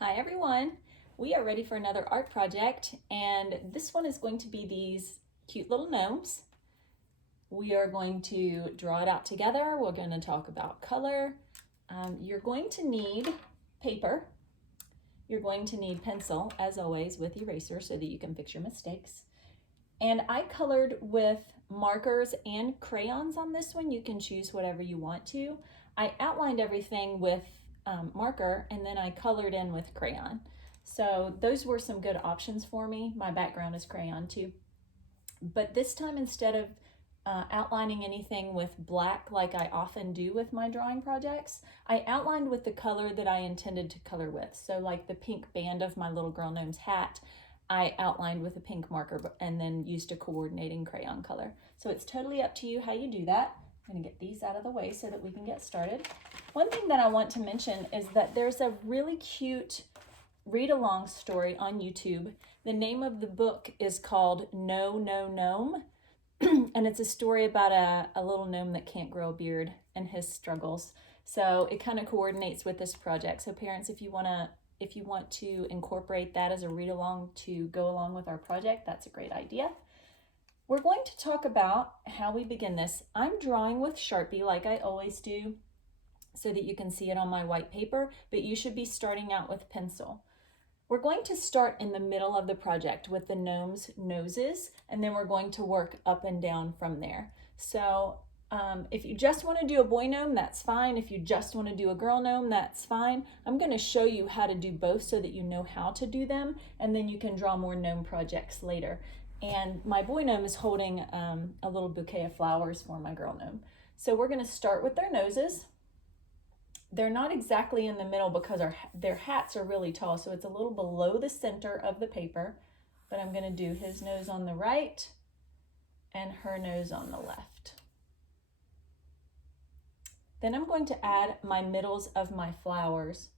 Hi everyone! We are ready for another art project, and this one is going to be these cute little gnomes. We are going to draw it out together. We're going to talk about color. You're going to need paper. You're going to need pencil, as always, with eraser so that you can fix your mistakes. And I colored with markers and crayons on this one. You can choose whatever you want to. I outlined everything with marker, and then I colored in with crayon. So those were some good options for me. My background is crayon too. But this time, instead of outlining anything with black like I often do with my drawing projects, I outlined with the color that I intended to color with. So like the pink band of my little girl gnome's hat, I outlined with a pink marker and then used a coordinating crayon color. So it's totally up to you how you do that. I'm going to get these out of the way so that we can get started. One thing that I want to mention is that there's a really cute read-along story on YouTube. The name of the book is called No Gnome, and it's a story about a little gnome that can't grow a beard and his struggles. So it kind of coordinates with this project. So parents, if you want to incorporate that as a read-along to go along with our project, that's a great idea. We're going to talk about how we begin this. I'm drawing with Sharpie like I always do so that you can see it on my white paper, but you should be starting out with pencil. We're going to start in the middle of the project with the gnome's noses, and then we're going to work up and down from there. So if you just want to do a boy gnome, that's fine. If you just want to do a girl gnome, that's fine. I'm going to show you how to do both so that you know how to do them, and then you can draw more gnome projects later. And my boy gnome is holding a little bouquet of flowers for my girl gnome. So we're going to start with their noses. They're not exactly in the middle because their hats are really tall, so it's a little below the center of the paper, but I'm going to do his nose on the right and her nose on the left. Then I'm going to add my middles of my flowers,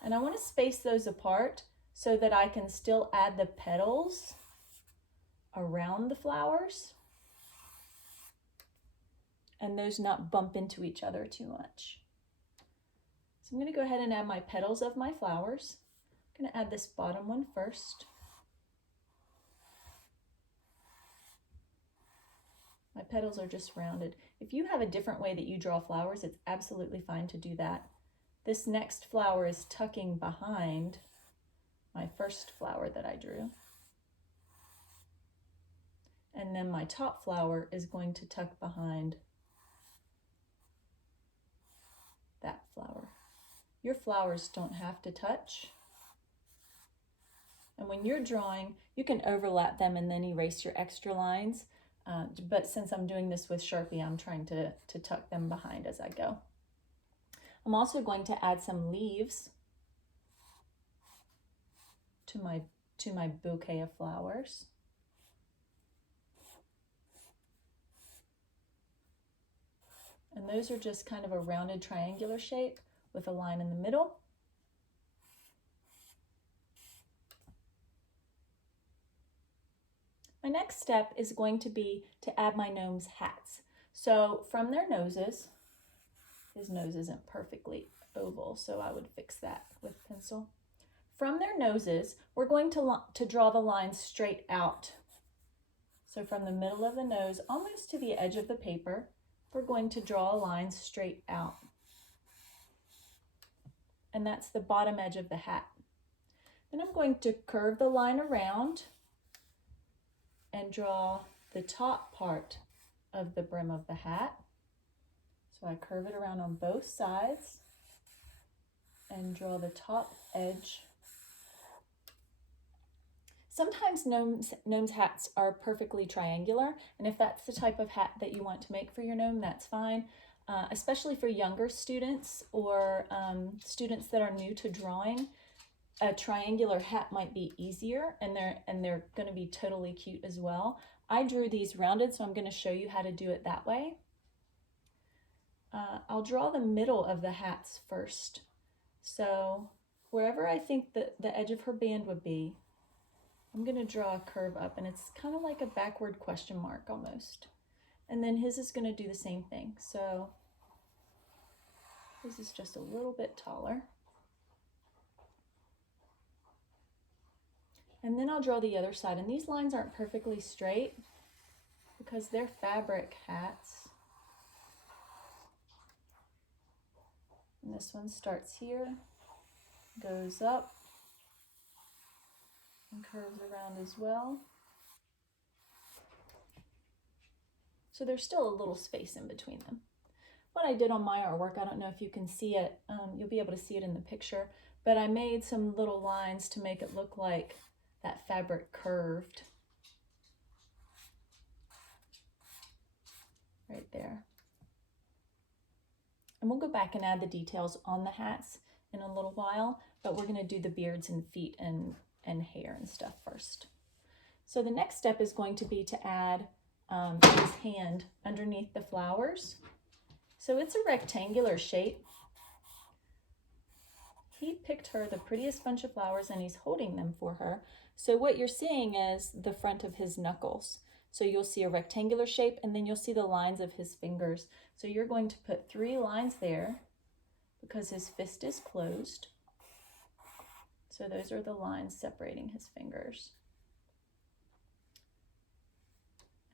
and I want to space those apart so that I can still add the petals around the flowers and those not bump into each other too much. So I'm going to go ahead and add my petals of my flowers. I'm going to add this bottom one first. My petals are just rounded. If you have a different way that you draw flowers, it's absolutely fine to do that. This next flower is tucking behind my first flower that I drew. And then my top flower is going to tuck behind that flower. Your flowers don't have to touch. And when you're drawing, you can overlap them and then erase your extra lines. But since I'm doing this with Sharpie, I'm trying to tuck them behind as I go. I'm also going to add some leaves to my bouquet of flowers. And those are just kind of a rounded triangular shape with a line in the middle. My next step is going to be to add my gnome's hats. So from their noses, his nose isn't perfectly oval, so I would fix that with pencil. From their noses, we're going to draw the lines straight out. So from the middle of the nose, almost to the edge of the paper, we're going to draw a line straight out. And that's the bottom edge of the hat. Then I'm going to curve the line around and draw the top part of the brim of the hat. So I curve it around on both sides and draw the top edge. Sometimes gnomes' hats are perfectly triangular, and if that's the type of hat that you want to make for your gnome, that's fine. Especially for younger students or students that are new to drawing, a triangular hat might be easier, and they're going to be totally cute as well. I drew these rounded, so I'm going to show you how to do it that way. I'll draw the middle of the hats first. So wherever I think the edge of her band would be, I'm going to draw a curve up, and it's kind of like a backward question mark almost. And then his is going to do the same thing. So this is just a little bit taller. And then I'll draw the other side. And these lines aren't perfectly straight because they're fabric hats. And this one starts here, goes up, and curves around as well. So there's still a little space in between them. What I did on my artwork, I don't know if you can see it, you'll be able to see it in the picture, but I made some little lines to make it look like that fabric curved. Right there. And we'll go back and add the details on the hats in a little while, but we're gonna do the beards and feet and hair and stuff first. So the next step is going to be to add his hand underneath the flowers. So it's a rectangular shape. He picked her the prettiest bunch of flowers and he's holding them for her. So what you're seeing is the front of his knuckles. So you'll see a rectangular shape and then you'll see the lines of his fingers. So you're going to put 3 lines there because his fist is closed. So those are the lines separating his fingers.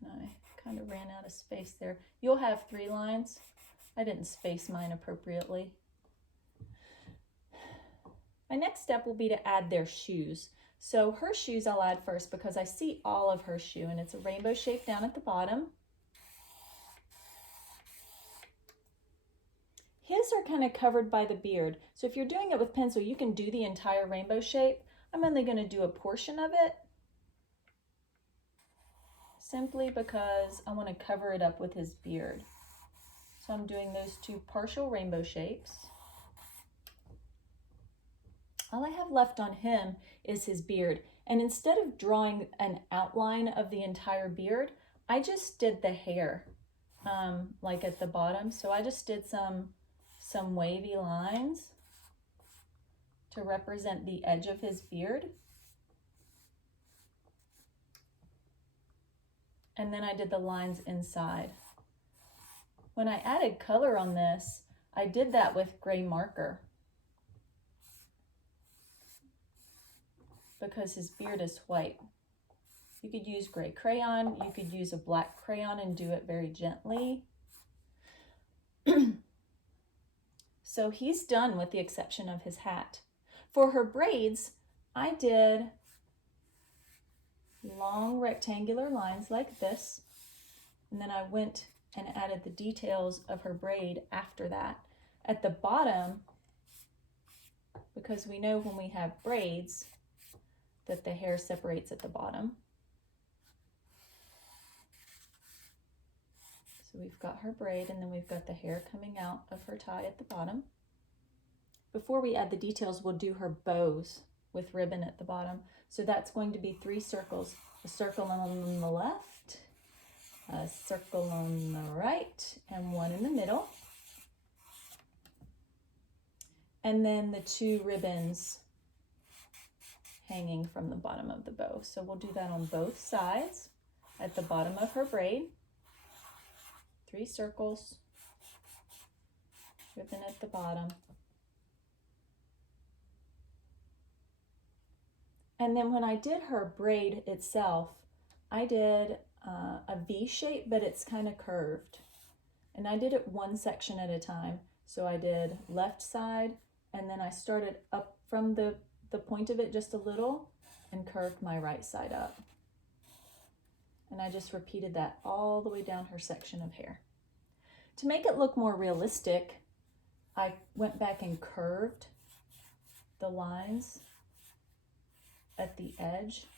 And I kind of ran out of space there. You'll have 3 lines. I didn't space mine appropriately. My next step will be to add their shoes. So her shoes I'll add first because I see all of her shoe and it's a rainbow shape down at the bottom. His are kind of covered by the beard. So if you're doing it with pencil, you can do the entire rainbow shape. I'm only going to do a portion of it simply because I want to cover it up with his beard. So I'm doing those 2 partial rainbow shapes. All I have left on him is his beard. And instead of drawing an outline of the entire beard, I just did the hair like at the bottom. So I just did some wavy lines to represent the edge of his beard. And then I did the lines inside. When I added color on this, I did that with gray marker because his beard is white. You could use gray crayon, you could use a black crayon and do it very gently. So he's done with the exception of his hat. For her braids, I did long rectangular lines like this, and then I went and added the details of her braid after that. At the bottom, because we know when we have braids that the hair separates at the bottom. So we've got her braid and then we've got the hair coming out of her tie at the bottom. Before we add the details, we'll do her bows with ribbon at the bottom. So that's going to be 3 circles, a circle on the left, a circle on the right, and 1 in the middle. And then the 2 ribbons hanging from the bottom of the bow. So we'll do that on both sides. At the bottom of her braid, 3 circles, ribbon at the bottom. And then when I did her braid itself, I did a V shape, but it's kind of curved. And I did it 1 section at a time. So I did left side, and then I started up from the point of it just a little and curved my right side up. And I just repeated that all the way down her section of hair. To make it look more realistic, I went back and curved the lines at the edge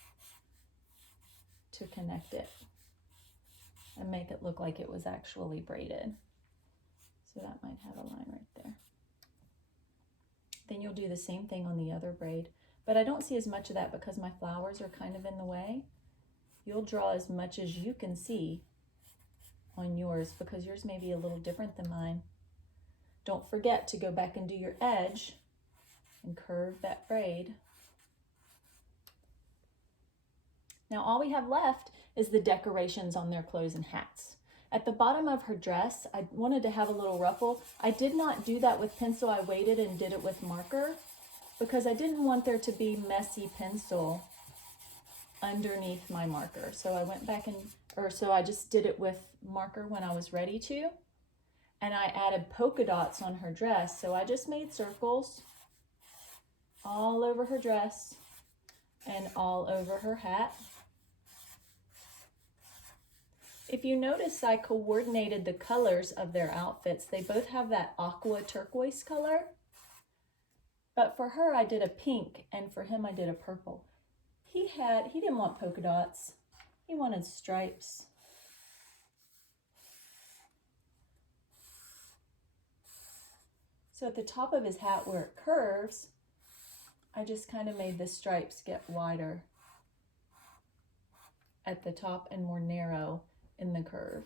to connect it and make it look like it was actually braided. So that might have a line right there. Then you'll do the same thing on the other braid, but I don't see as much of that because my flowers are kind of in the way. You'll draw as much as you can see on yours because yours may be a little different than mine. Don't forget to go back and do your edge and curve that braid. Now all we have left is the decorations on their clothes and hats. At the bottom of her dress, I wanted to have a little ruffle. I did not do that with pencil. I waited and did it with marker because I didn't want there to be messy pencil underneath my marker. So I went back so I just did it with marker when I was ready to. And I added polka dots on her dress. So I just made circles all over her dress and all over her hat. If you notice, I coordinated the colors of their outfits. They both have that aqua turquoise color. But for her, I did a pink, and for him, I did a purple. He didn't want polka dots. He wanted stripes. So at the top of his hat where it curves, I just kind of made the stripes get wider at the top and more narrow in the curve.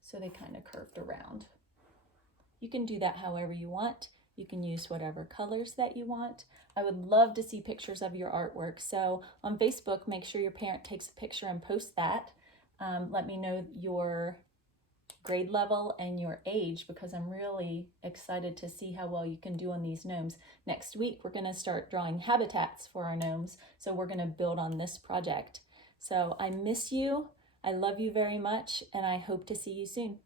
So they kind of curved around. You can do that however you want. You can use whatever colors that you want. I would love to see pictures of your artwork. So on Facebook, make sure your parent takes a picture and post that. Let me know your grade level and your age, because I'm really excited to see how well you can do on these gnomes. Next week, we're going to start drawing habitats for our gnomes. So we're going to build on this project. So I miss you. I love you very much, and I hope to see you soon.